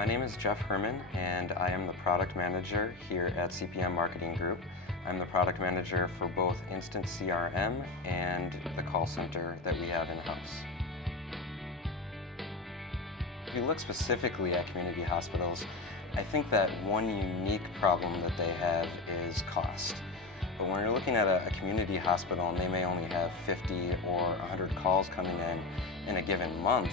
My name is Jeff Herman, and I am the product manager here at CPM Marketing Group. I'm the product manager for both Instant CRM and the call center that we have in-house. If you look specifically at community hospitals, I think that one unique problem that they have is cost. But when you're looking at a community hospital and they may only have 50 or 100 calls coming in a given month,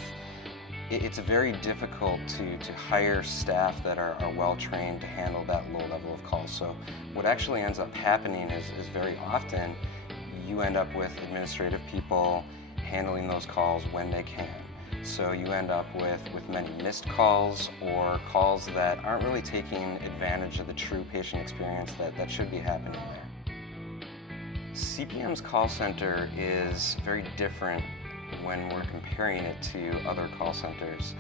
it's very difficult to hire staff that are well trained to handle that low level of calls. So what actually ends up happening is very often you end up with administrative people handling those calls when they can. So you end up with many missed calls or calls that aren't really taking advantage of the true patient experience that should be happening there. CPM's call center is very different when we're comparing it to other call centers.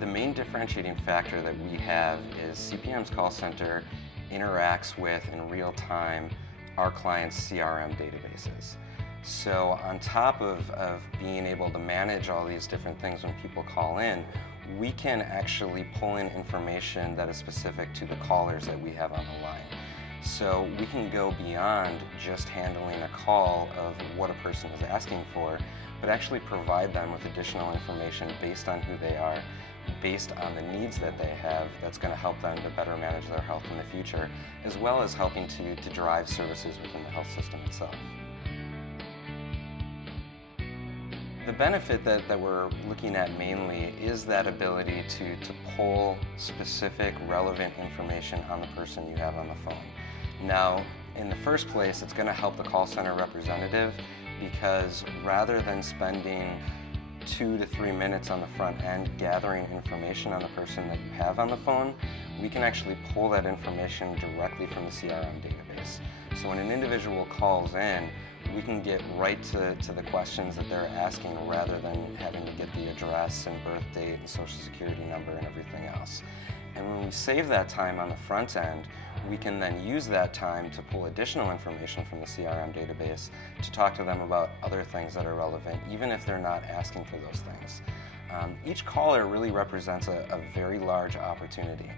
The main differentiating factor that we have is CPM's call center interacts with, in real time, our clients' CRM databases. So on top of being able to manage all these different things when people call in, we can actually pull in information that is specific to the callers that we have on the line. So we can go beyond just handling a call of what a person is asking for, but actually provide them with additional information based on who they are, based on the needs that they have, that's going to help them to better manage their health in the future, as well as helping to drive services within the health system itself. The benefit that we're looking at mainly is that ability to pull specific, relevant information on the person you have on the phone. Now, in the first place, it's going to help the call center representative because rather than spending 2 to 3 minutes on the front end gathering information on the person that you have on the phone, we can actually pull that information directly from the CRM database. So when an individual calls in, we can get right to the questions that they're asking rather than having to get the address and birth date and social security number and everything else. And when we save that time on the front end, we can then use that time to pull additional information from the CRM database to talk to them about other things that are relevant, even if they're not asking for those things. Each caller really represents a very large opportunity.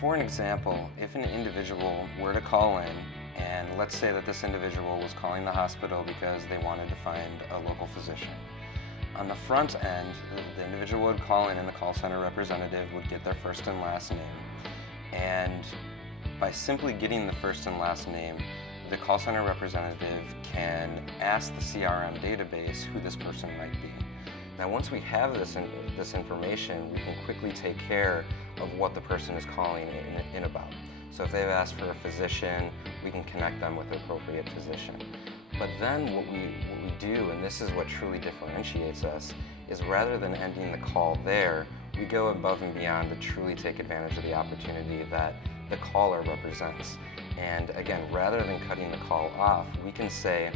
For an example, if an individual were to call in, and let's say that this individual was calling the hospital because they wanted to find a local physician. On the front end, the individual would call in and the call center representative would get their first and last name. And by simply getting the first and last name, the call center representative can ask the CRM database who this person might be. Now once we have this information, we can quickly take care of what the person is calling in about. So if they've asked for a physician, we can connect them with the appropriate physician. But then what we do, and this is what truly differentiates us, is rather than ending the call there, we go above and beyond to truly take advantage of the opportunity that the caller represents. And again, rather than cutting the call off, we can say,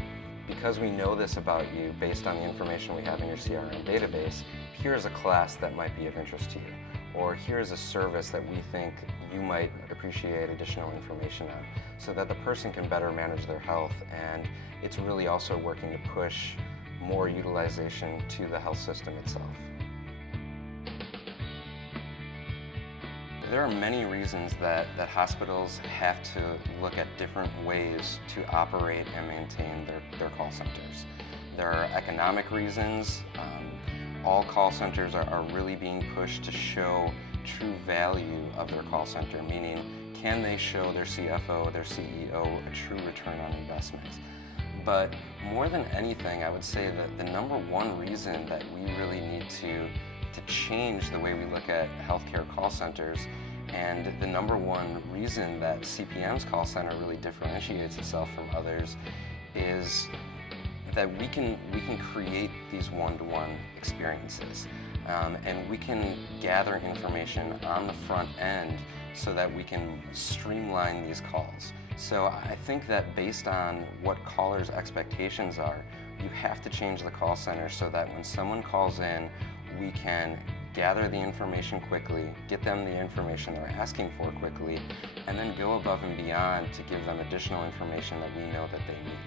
because we know this about you based on the information we have in your CRM database, here's a class that might be of interest to you. Or here's a service that we think you might appreciate additional information on, so that the person can better manage their health, and it's really also working to push more utilization to the health system itself. There are many reasons that hospitals have to look at different ways to operate and maintain their call centers. There are economic reasons. All call centers are really being pushed to show true value of their call center, meaning can they show their CFO, their CEO, a true return on investment. But more than anything, I would say that the number one reason that we really need to change the way we look at healthcare call centers, and the number one reason that CPM's call center really differentiates itself from others, is that we can create these one-to-one experiences, and we can gather information on the front end so that we can streamline these calls. So I think that based on what callers' expectations are, you have to change the call center so that when someone calls in, we can gather the information quickly, get them the information they're asking for quickly, and then go above and beyond to give them additional information that we know that they need.